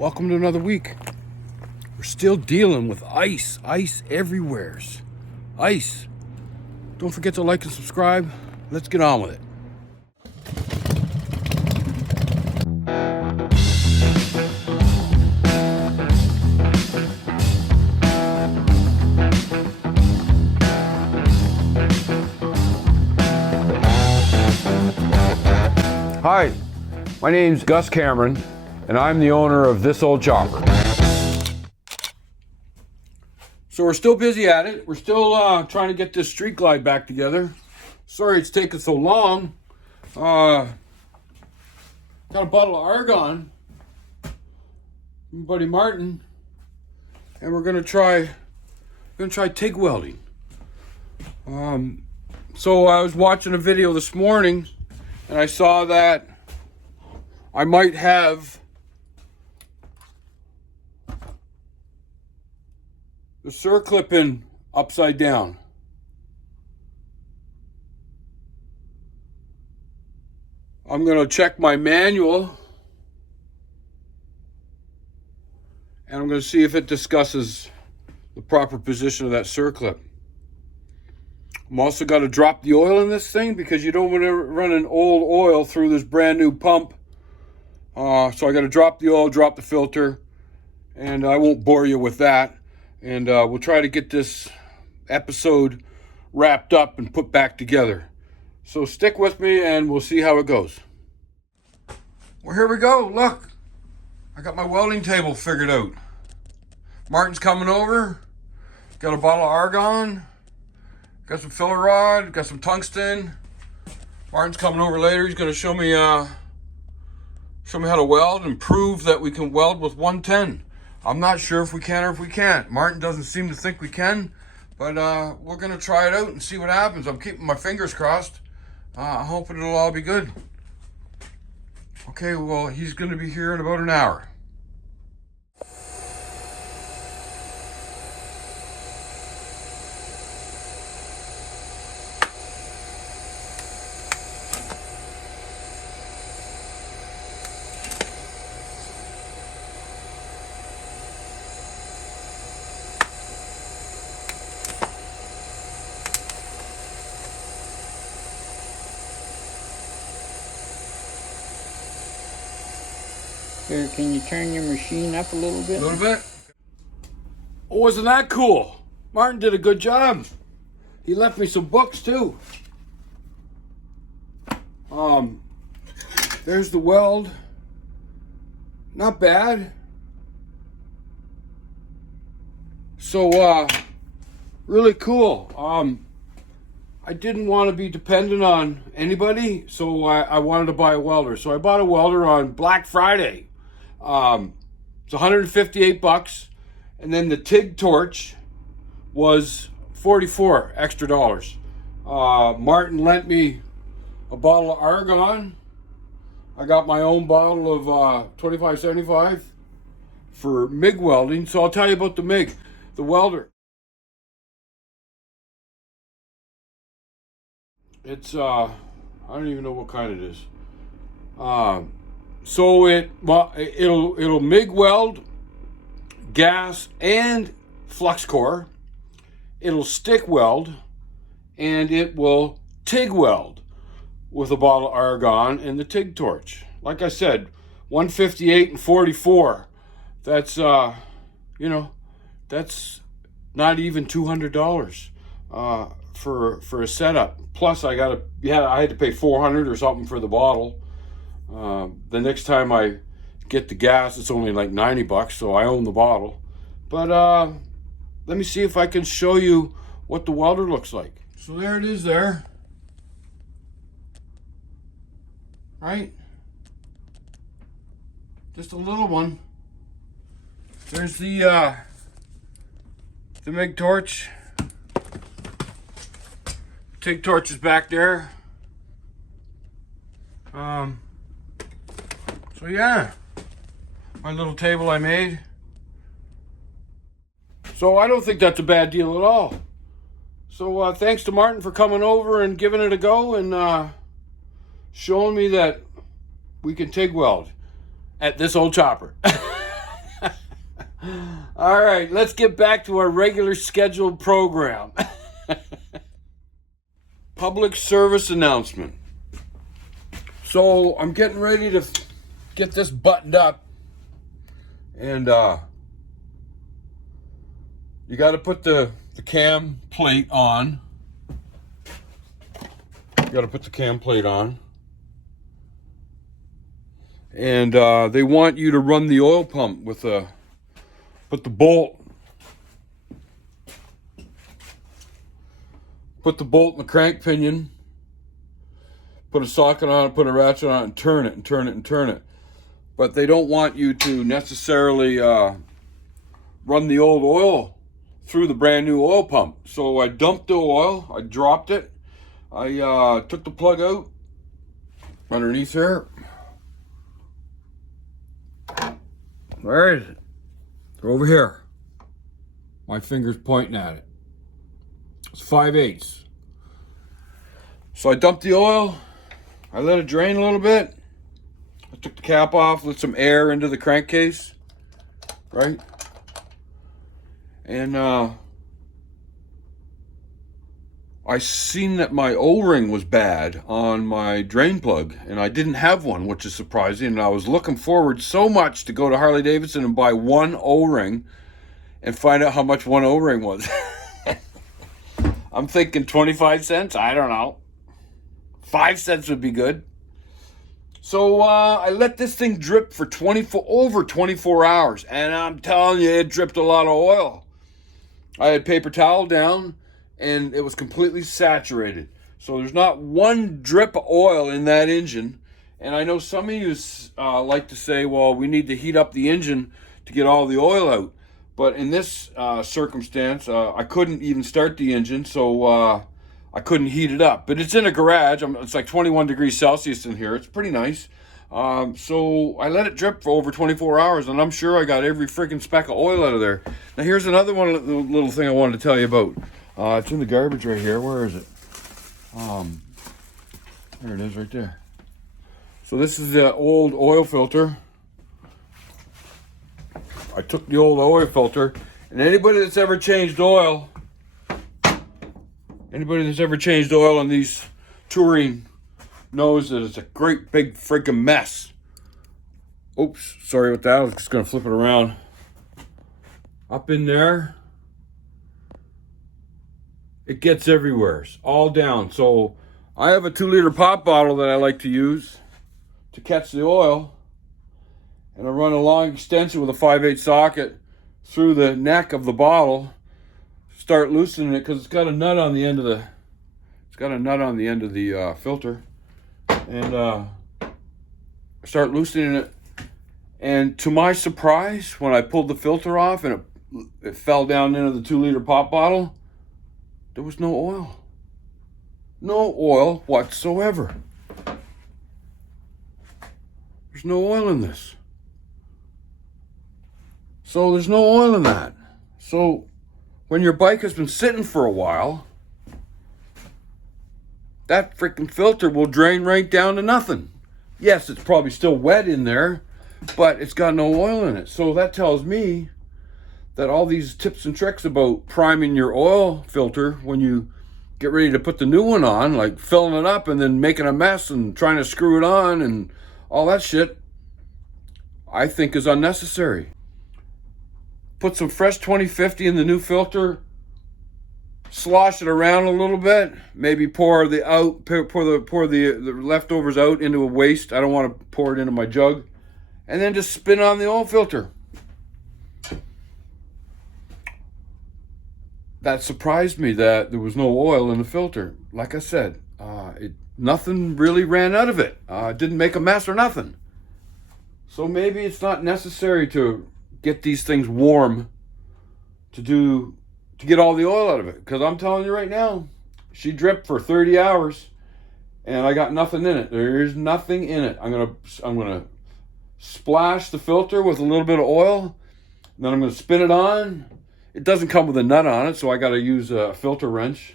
Welcome to another week. We're still dealing with ice everywhere. Ice. Don't forget to like and subscribe. Let's get on with it. Hi, my name's Gus Cameron, and I'm the owner of This Old Chopper. So we're still busy at it. We're still trying to get this Streetglide back together. Sorry it's taken so long. Got a bottle of argon from my buddy Martin, and we're gonna try TIG welding. So I was watching a video this morning, and I saw that I might have the circlip in upside down. I'm going to check my manual, and I'm going to see if it discusses the proper position of that circlip. I'm also got to drop the oil in this thing because you don't want to run an old oil through this brand new pump. So I got to drop the oil, drop the filter, and I won't bore you with that. And we'll try to get this episode wrapped up and put back together. So stick with me and we'll see how it goes. Well, here we go. Look, I got my welding table figured out. Martin's coming over. Got a bottle of argon. Got some filler rod. Got some tungsten. Martin's coming over later. He's going to show me how to weld and prove that we can weld with 110. I'm not sure if we can or if we can't. Martin doesn't seem to think we can, but we're going to try it out and see what happens. I'm keeping my fingers crossed. I'm hoping it'll all be good. Okay, well, he's going to be here in about an hour. Here, can you turn your machine up a little bit? A little bit? Oh, wasn't that cool? Martin did a good job. He left me some books too. There's the weld. Not bad. So, really cool. I didn't want to be dependent on anybody, so I wanted to buy a welder. So I bought a welder on Black Friday. It's 158 bucks, and then the TIG torch was 44 extra dollars. Martin lent me a bottle of argon. I got my own bottle of 2575 for MIG welding. So I'll tell you about the MIG, the welder. It's I don't even know what kind it is. So it'll MIG weld gas and flux core. It'll stick weld, and it will TIG weld with a bottle of argon and the TIG torch. Like I said, 158 and 44. That's that's not even $200 for a setup. Plus I had to pay $400 or something for the bottle. The next time I get the gas, it's only like 90 bucks, so I own the bottle. But let me see if I can show you what the welder looks like. So there it is there. Right? Just a little one. There's the MIG torch. TIG torch is back there. So yeah, my little table I made. So I don't think that's a bad deal at all. So thanks to Martin for coming over and giving it a go and showing me that we can TIG weld at this old chopper. All right, let's get back to our regular scheduled program. Public service announcement. So I'm getting ready to get this buttoned up, and you got to put the cam plate on. You got to put the cam plate on, and they want you to run the oil pump with put the bolt in the crank pinion, put a socket on it, put a ratchet on it, and turn it and turn it and turn it. But they don't want you to necessarily run the old oil through the brand new oil pump. So I dumped the oil, I dropped it, I took the plug out underneath there. Where is it? Over here. My finger's pointing at it. It's 5/8. So I dumped the oil, I let it drain a little bit, I took the cap off, let some air into the crankcase, right? And I seen that my O-ring was bad on my drain plug, and I didn't have one, which is surprising. And I was looking forward so much to go to Harley Davidson and buy one O-ring and find out how much one O-ring was. I'm thinking 25 cents. I don't know. 5 cents would be good. So I let this thing drip for over 24 hours, and I'm telling you, it dripped a lot of oil. I had paper towel down, and it was completely saturated. So there's not one drip of oil in that engine. And I know some of you like to say, well, we need to heat up the engine to get all the oil out. But in this circumstance, I couldn't even start the engine, so I couldn't heat it up. But it's in a garage. It's like 21 degrees Celsius in here. It's pretty nice. So I let it drip for over 24 hours, and I'm sure I got every freaking speck of oil out of there. Now here's another little thing I wanted to tell you about. It's in the garbage right here. Where is it? There it is right there. So this is the old oil filter. I took the old oil filter, and anybody that's ever changed oil in these touring knows that it's a great big freaking mess. Oops, sorry about that. I was just gonna flip it around. Up in there, it gets everywhere, it's all down. So I have a 2-liter pop bottle that I like to use to catch the oil, and I run a long extension with a 5/8 socket through the neck of the bottle, start loosening it, because it's got a nut on the end of the filter, and I start loosening it, and to my surprise, when I pulled the filter off and it fell down into the 2-liter pop bottle, there was no oil. No oil whatsoever. There's no oil in this. So there's no oil in that. So when your bike has been sitting for a while, that freaking filter will drain right down to nothing. Yes, it's probably still wet in there, but it's got no oil in it. So that tells me that all these tips and tricks about priming your oil filter when you get ready to put the new one on, like filling it up and then making a mess and trying to screw it on and all that shit, I think is unnecessary. Put some fresh 2050 in the new filter, slosh it around a little bit, maybe pour the leftovers out into a waste. I don't want to pour it into my jug. And then just spin on the oil filter. That surprised me that there was no oil in the filter. Like I said, nothing really ran out of it. It didn't make a mess or nothing. So maybe it's not necessary to get these things warm to get all the oil out of it. Because I'm telling you right now, she dripped for 30 hours and I got nothing in it. There is nothing in it. I'm gonna splash the filter with a little bit of oil, and then I'm gonna spin it on. It doesn't come with a nut on it, so I gotta use a filter wrench,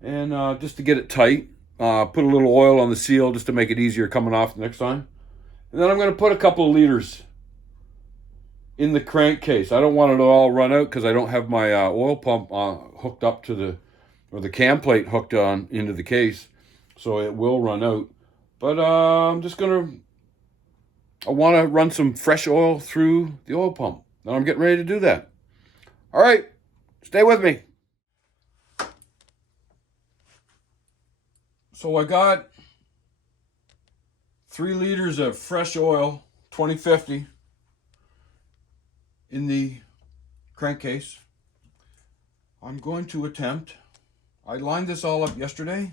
and just to get it tight, put a little oil on the seal just to make it easier coming off the next time. And then I'm gonna put a couple of liters in the crankcase. I don't want it to all run out because I don't have my oil pump hooked up to the cam plate hooked on into the case. So it will run out. But I want to run some fresh oil through the oil pump. And I'm getting ready to do that. All right, stay with me. So I got 3 liters of fresh oil, 2050, in the crankcase. I'm going to attempt. I lined this all up yesterday.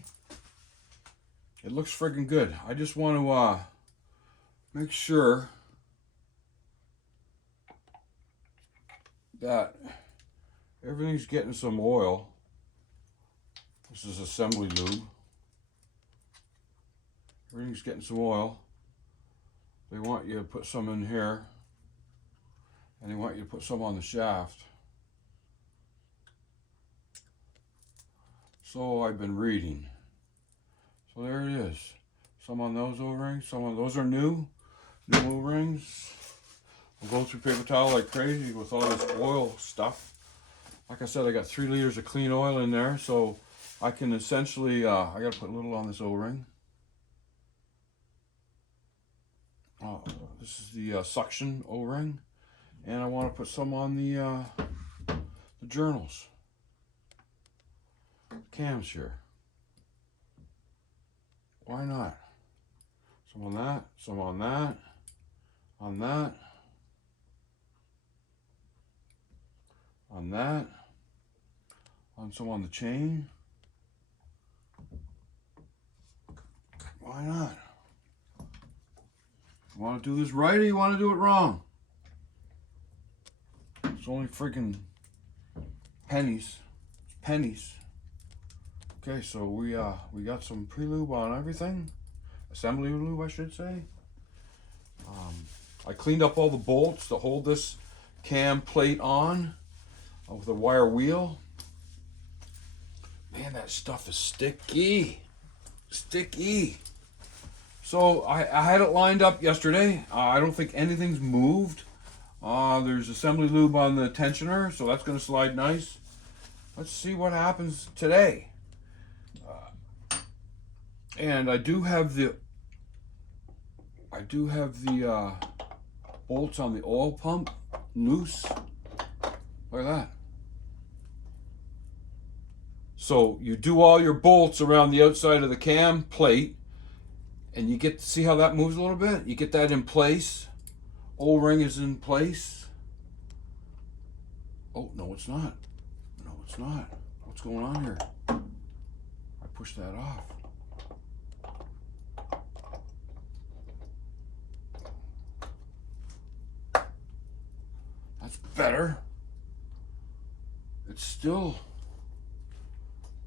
It looks friggin' good. I just want to make sure that everything's getting some oil. This is assembly lube. Everything's getting some oil. They want you to put some in here, and they want you to put some on the shaft. So I've been reading. So there it is. Some on those O-rings, some on those are new O-rings. I'll go through paper towel like crazy with all this oil stuff. Like I said, I got 3 liters of clean oil in there, so I can essentially, I gotta put a little on this O-ring. This is the suction O-ring, and I want to put some on the journals, cams here. Why not? Some on that, some on that, on that, on that, on some on the chain. Why not? You want to do this right or you want to do it wrong? It's only freaking pennies. It's pennies. Okay, so we got some pre-lube on everything. Assembly lube, I should say. I cleaned up all the bolts to hold this cam plate on with a wire wheel. Man, that stuff is sticky. Sticky. So I had it lined up yesterday. I don't think anything's moved. There's assembly lube on the tensioner, so that's going to slide nice. Let's see what happens today. And I do have the bolts on the oil pump loose. Look at that. So you do all your bolts around the outside of the cam plate, and you get to see how that moves a little bit. You get that in place. O-ring is in place. Oh, no, it's not. No, it's not. What's going on here? I pushed that off. That's better. It's still...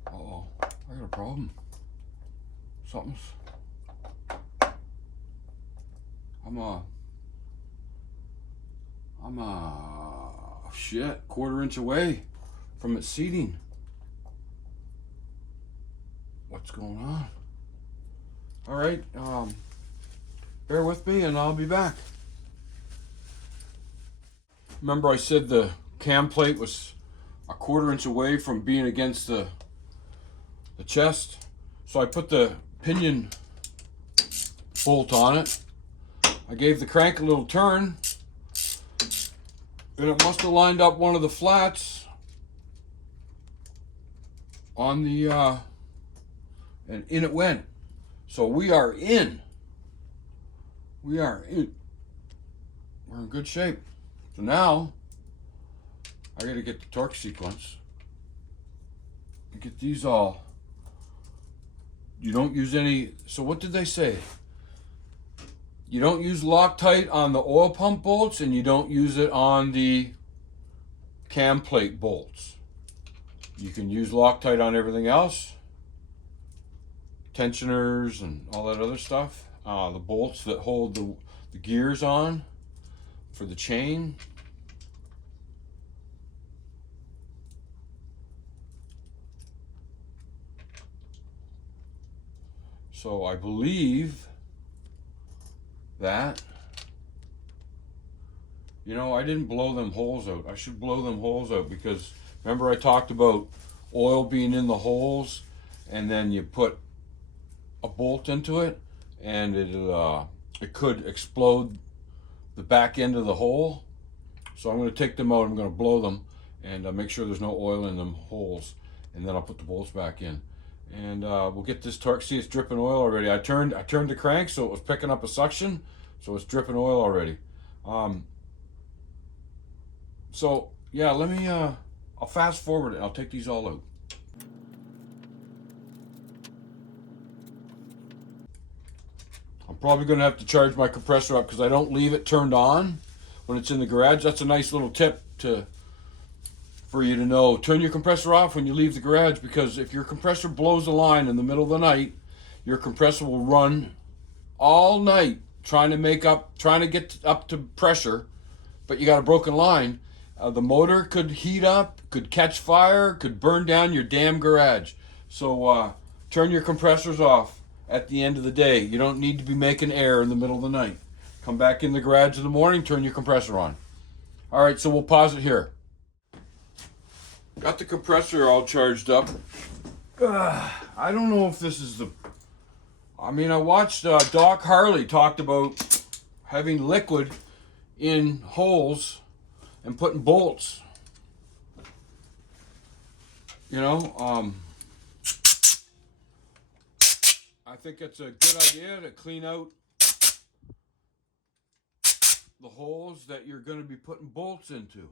Uh-oh, I got a problem. Something's... I'm shit, quarter-inch away from it seating. What's going on? All right, bear with me and I'll be back. Remember I said the cam plate was a quarter-inch away from being against the chest? So I put the pinion bolt on it. I gave the crank a little turn, and it must have lined up one of the flats on the, and in it went. So we are in. We are in. We're in good shape. So now, I gotta get the torque sequence. And get these all. You don't use any, so what did they say? You don't use Loctite on the oil pump bolts, and you don't use it on the cam plate bolts. You can use Loctite on everything else. Tensioners and all that other stuff. The bolts that hold the gears on for the chain. So I believe that You know, I didn't blow them holes out. I should blow them holes out because remember I talked about oil being in the holes, and then you put a bolt into it, and it could explode the back end of the hole. So I'm going to take them out. I'm going to blow them and make sure there's no oil in them holes, and then I'll put the bolts back in. And we'll get this torque. See, it's dripping oil already. I turned the crank so it was picking up a suction, so it's dripping oil already. So yeah, let me. I'll fast forward it. I'll take these all out. I'm probably going to have to charge my compressor up because I don't leave it turned on when it's in the garage. That's a nice little tip for you to know. Turn your compressor off when you leave the garage, because if your compressor blows a line in the middle of the night, your compressor will run all night trying to get up to pressure, but you got a broken line. The motor could heat up, could catch fire, could burn down your damn garage. So turn your compressors off at the end of the day. You don't need to be making air in the middle of the night. Come back in the garage in the morning, turn your compressor on. All right, so we'll pause it here. Got the compressor all charged up. I don't know if this is the... I mean, I watched Doc Harley talked about having liquid in holes and putting bolts. You know, I think it's a good idea to clean out the holes that you're going to be putting bolts into.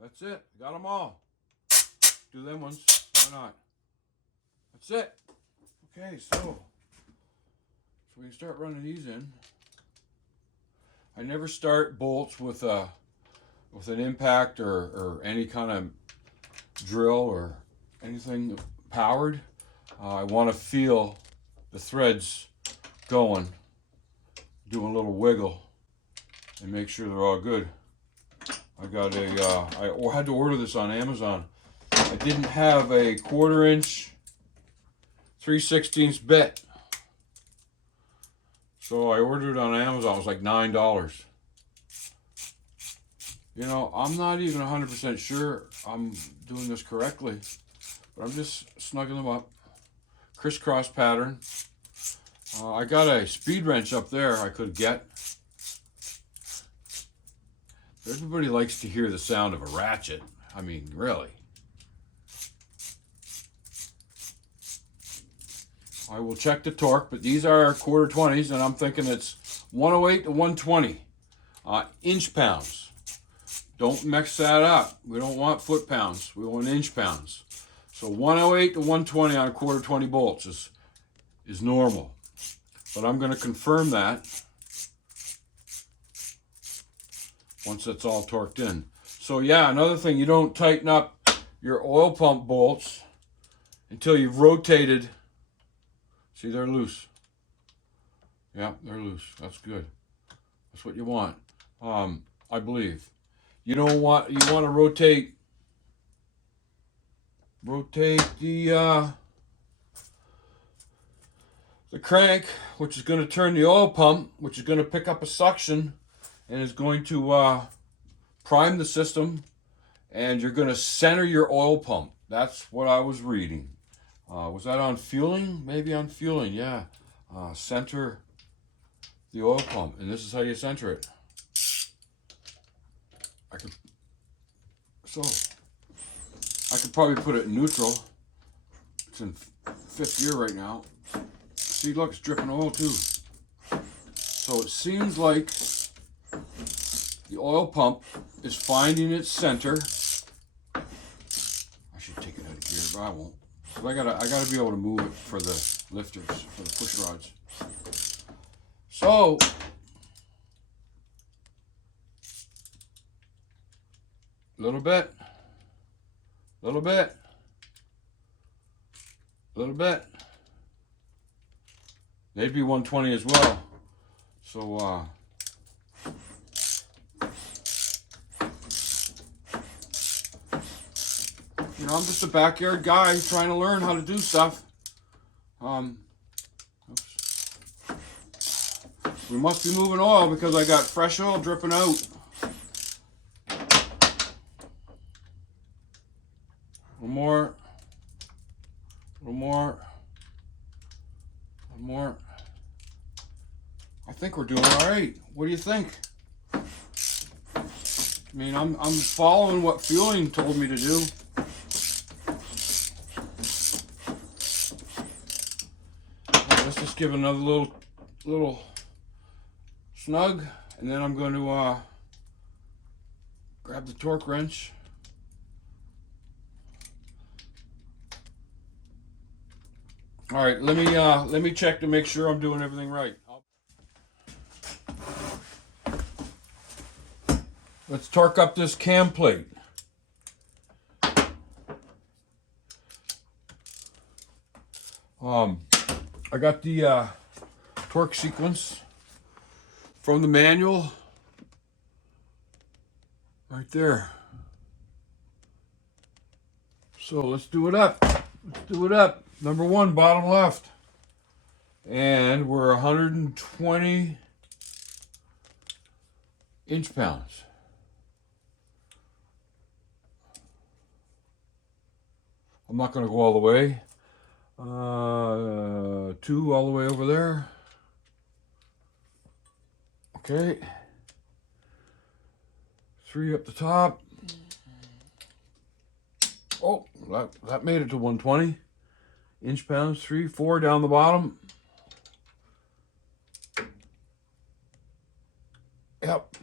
That's it. Got them all. Do them ones. Why not? That's it. Okay, so we can start running these in. I never start bolts with an impact or any kind of drill or anything powered. I want to feel the threads going, do a little wiggle, and make sure they're all good. I got I had to order this on Amazon. I didn't have a 1/4 inch 3/16 bit. So I ordered it on Amazon. It was like $9. You know, I'm not even 100% sure I'm doing this correctly, but I'm just snugging them up. Crisscross pattern. I got a speed wrench up there I could get. Everybody likes to hear the sound of a ratchet. I mean, really. I will check the torque, but these are 1/4 20s, and I'm thinking it's 108 to 120 inch pounds. Don't mix that up. We don't want foot pounds. We want inch pounds. So 108 to 120 on 1/4 20 bolts is normal. But I'm going to confirm that once it's all torqued in. So yeah, another thing, you don't tighten up your oil pump bolts until you've rotated. See, they're loose. Yeah, they're loose. That's good. That's what you want, I believe. You want to rotate the crank, which is going to turn the oil pump, which is going to pick up a suction and is going to prime the system, and you're going to center your oil pump. That's what I was reading. Was that on Feuling? Maybe on Feuling, yeah. Center the oil pump, and this is how you center it. I could probably put it in neutral. It's in 5th gear right now. See, look, it's dripping oil too. So it seems like the oil pump is finding its center. I should take it out of gear, but I won't. So I gotta be able to move it for the lifters, for the push rods. So little bit, maybe 120 as well. So you know, I'm just a backyard guy trying to learn how to do stuff. Oops. We must be moving oil because I got fresh oil dripping out. A little more. A little more. A little more. I think we're doing all right. What do you think? I mean, I'm following what Feuling told me to do. Let's just give it another little snug, and then I'm going to grab the torque wrench. All right, let me check to make sure I'm doing everything right. Let's torque up this cam plate. I got the torque sequence from the manual right there. So let's do it up. Let's do it up. Number 1, bottom left. And we're 120 inch-pounds. I'm not going to go all the way. 2 all the way over there. Okay. 3 up the top. Oh, that made it to 120 inch-pounds. 3, 4 down the bottom. Yep.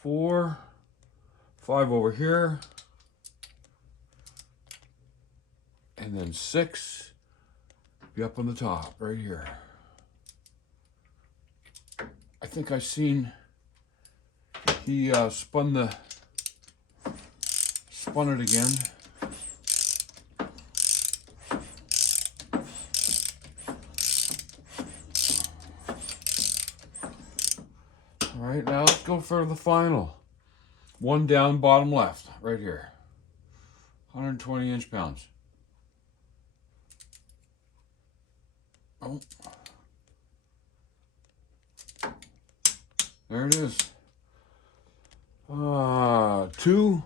4, 5 over here. And then 6 be up on the top right here. I think I seen he spun it again. All right, now let's go for the final. 1 down, bottom left, right here. 120 inch-pounds. Oh. There it is. 2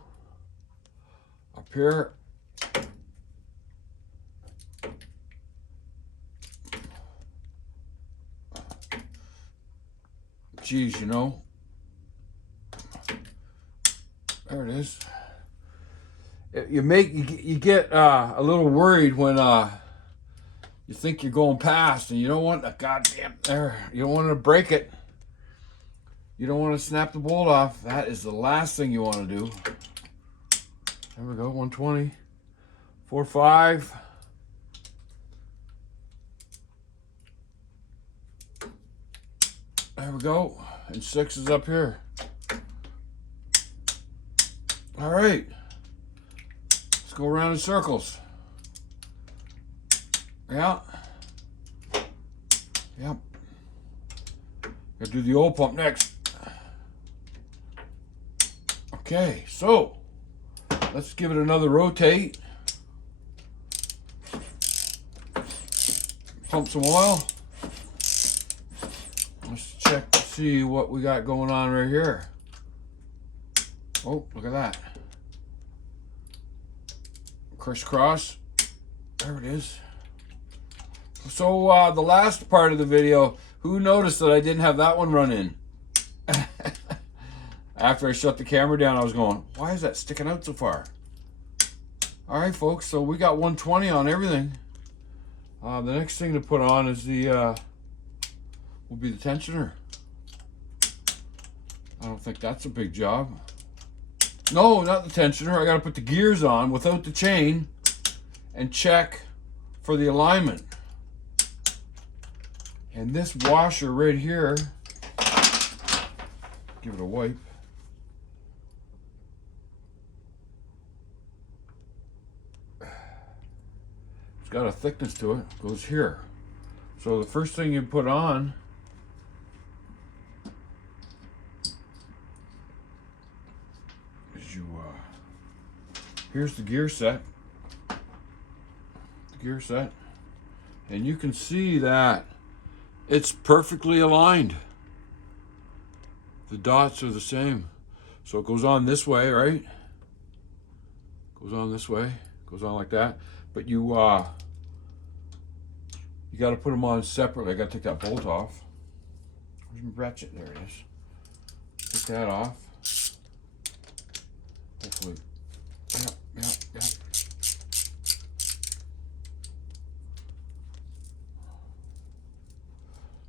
up here. Geez, you know. There it is. You get a little worried when you think you're going past and you don't want the goddamn there. You don't want to break it. You don't want to snap the bolt off. That is the last thing you want to do. There we go, 120. 4, 5. There we go. And 6 is up here. All right. Let's go around in circles. Yeah. Yep. Gotta do the oil pump next. Okay, so let's give it another rotate. Pump some oil. Let's check to see what we got going on right here. Oh, look at that. Crisscross. There it is. So the last part of the video, who noticed that I didn't have that one run in? After I shut the camera down, I was going, why is that sticking out so far? All right, folks, so we got 120 on everything. The next thing to put on is will be the tensioner. I don't think that's a big job. No, not the tensioner. I got to put the gears on without the chain and check for the alignment. And this washer right here, give it a wipe. It's got a thickness to it, goes here. So the first thing you put on is here's the gear set. The gear set. And you can see that it's perfectly aligned. The dots are the same. So it goes on this way, right? Goes on this way, goes on like that. But you got to put them on separately. I got to take that bolt off. Where's my ratchet? There it is. Take that off. Hopefully. Yeah.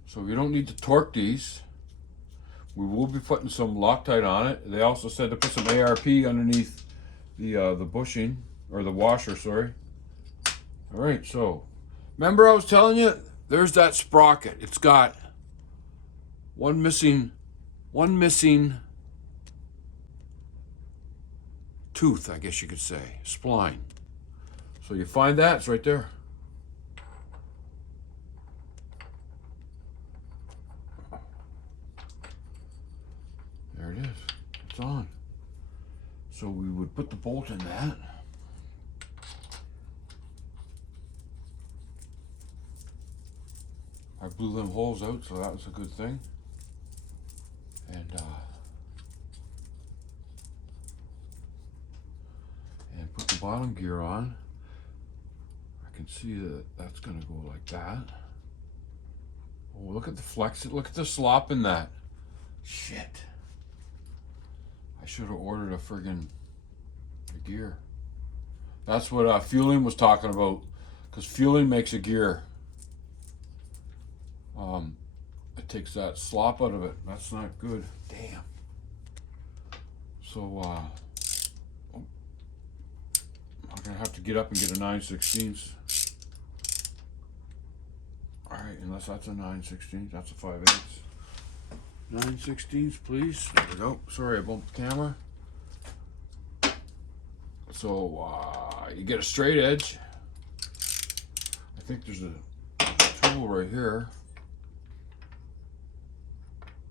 So we don't need to torque these. We will be putting some Loctite on it. They also said to put some ARP underneath the bushing, or the washer, sorry. All right, so remember I was telling you, there's that sprocket. It's got one missing tooth, I guess you could say, spline. So you find that, it's right there. There it is, it's on. So we would put the bolt in that. I blew them holes out, so that was a good thing. And put the bottom gear on. I can see that that's gonna go like that. Oh, look at the flex, look at the slop in that. Shit. I should have ordered a friggin' gear. That's what Feuling was talking about, because Feuling makes a gear. It takes that slop out of it. That's not good. Damn. So I'm gonna have to get up and get a 9/16. All right, unless that's a 9/16, that's a 5/8. 9/16, please. There we go. Sorry, I bumped the camera. So you get a straight edge. I think there's a tool right here.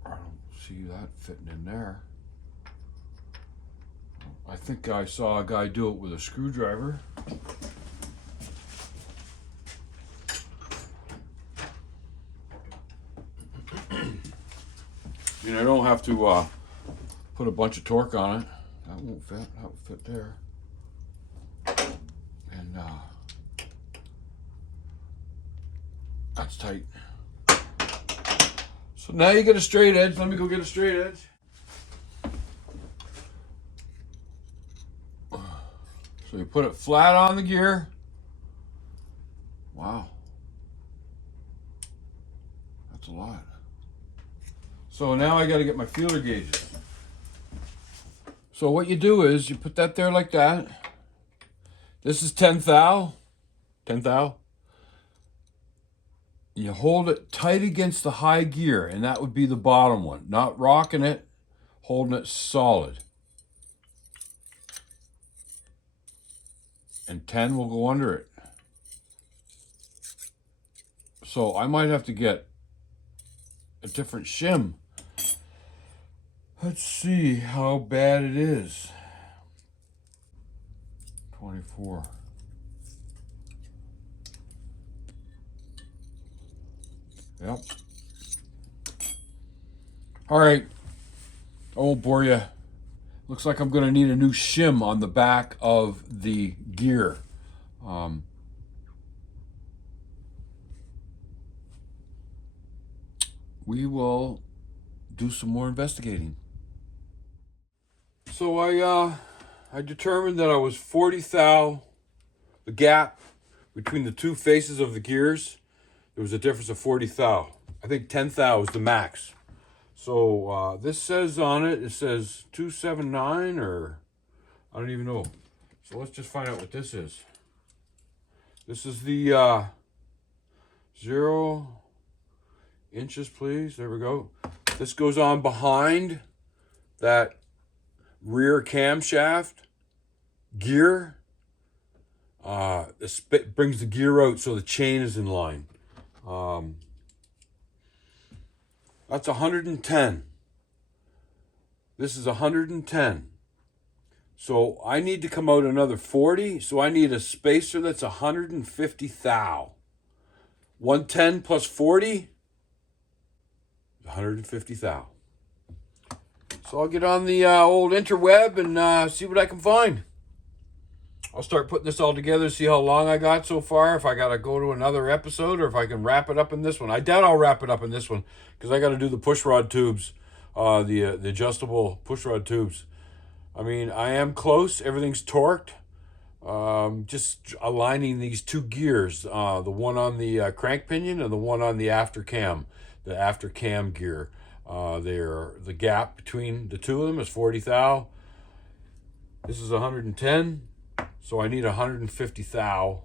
I don't see that fitting in there. I think I saw a guy do it with a screwdriver. And I don't have to put a bunch of torque on it. That won't fit. That will fit there. And that's tight. So now you get a straight edge. Let me go get a straight edge. So you put it flat on the gear. Wow. That's a lot. So now I got to get my feeler gauges. So what you do is you put that there like that. This is 10 thou. 10 thou. You hold it tight against the high gear, and that would be the bottom one. Not rocking it, holding it solid. And 10 will go under it. So I might have to get a different shim. Let's see how bad it is. 24. Yep. All right. I won't bore you. Looks like I'm going to need a new shim on the back of the gear. We will do some more investigating. So I determined that I was 40 thou, the gap between the two faces of the gears. There was a difference of 40 thou. I think 10 thou is the max. So this says on it, it says 279, or I don't even know. So let's just find out what this is. This is the 0 inches, please. There we go. This goes on behind that rear camshaft gear. This brings the gear out so the chain is in line. That's 110. This is 110. So I need to come out another 40. So I need a spacer that's 150 thou. 110 plus 40, 150 thou. So I'll get on the old interweb and see what I can find. I'll start putting this all together, see how long I got so far, if I got to go to another episode, or if I can wrap it up in this one. I doubt I'll wrap it up in this one, because I got to do the push rod tubes, the adjustable push rod tubes. I mean, I am close. Everything's torqued. Just aligning these two gears, the one on the crank pinion and the one on the after cam gear. The gap between the two of them is 40 thou. This is 110. So I need 150 thou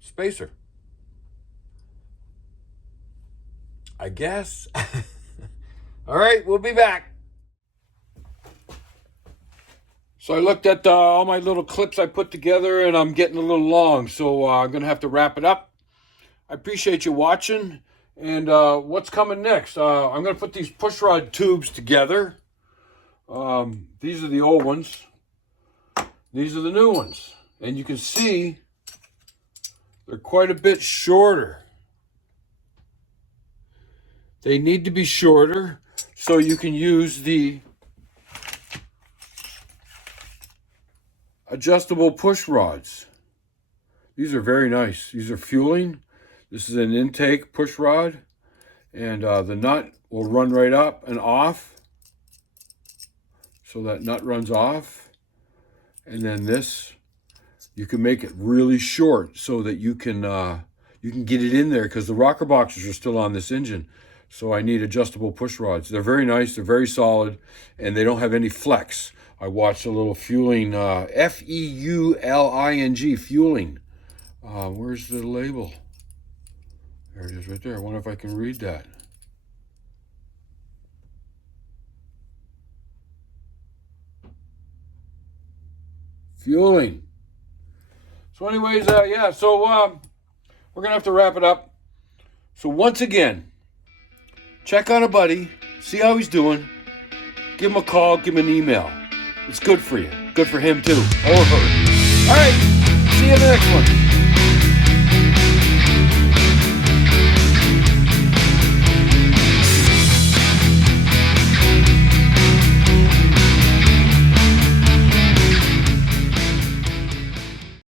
spacer, I guess. All right, we'll be back. So I looked at all my little clips I put together, and I'm getting a little long, so I'm going to have to wrap it up. I appreciate you watching, and what's coming next? I'm going to put these push rod tubes together. These are the old ones. These are the new ones, and you can see they're quite a bit shorter. They need to be shorter so you can use the adjustable push rods. These are very nice. These are Feuling. This is an intake push rod, and the nut will run right up and off. So that nut runs off. And then this, you can make it really short so that you can get it in there, because the rocker boxes are still on this engine. So I need adjustable push rods. They're very nice, they're very solid, and they don't have any flex. I watched a little Feuling, F-E-U-L-I-N-G, Feuling. Where's the label? There it is right there. I wonder if I can read that. Feuling. So anyways, yeah, so we're going to have to wrap it up. So once again, check on a buddy, see how he's doing, give him a call, give him an email. It's good for you. Good for him too, or her. All right, see you in the next one.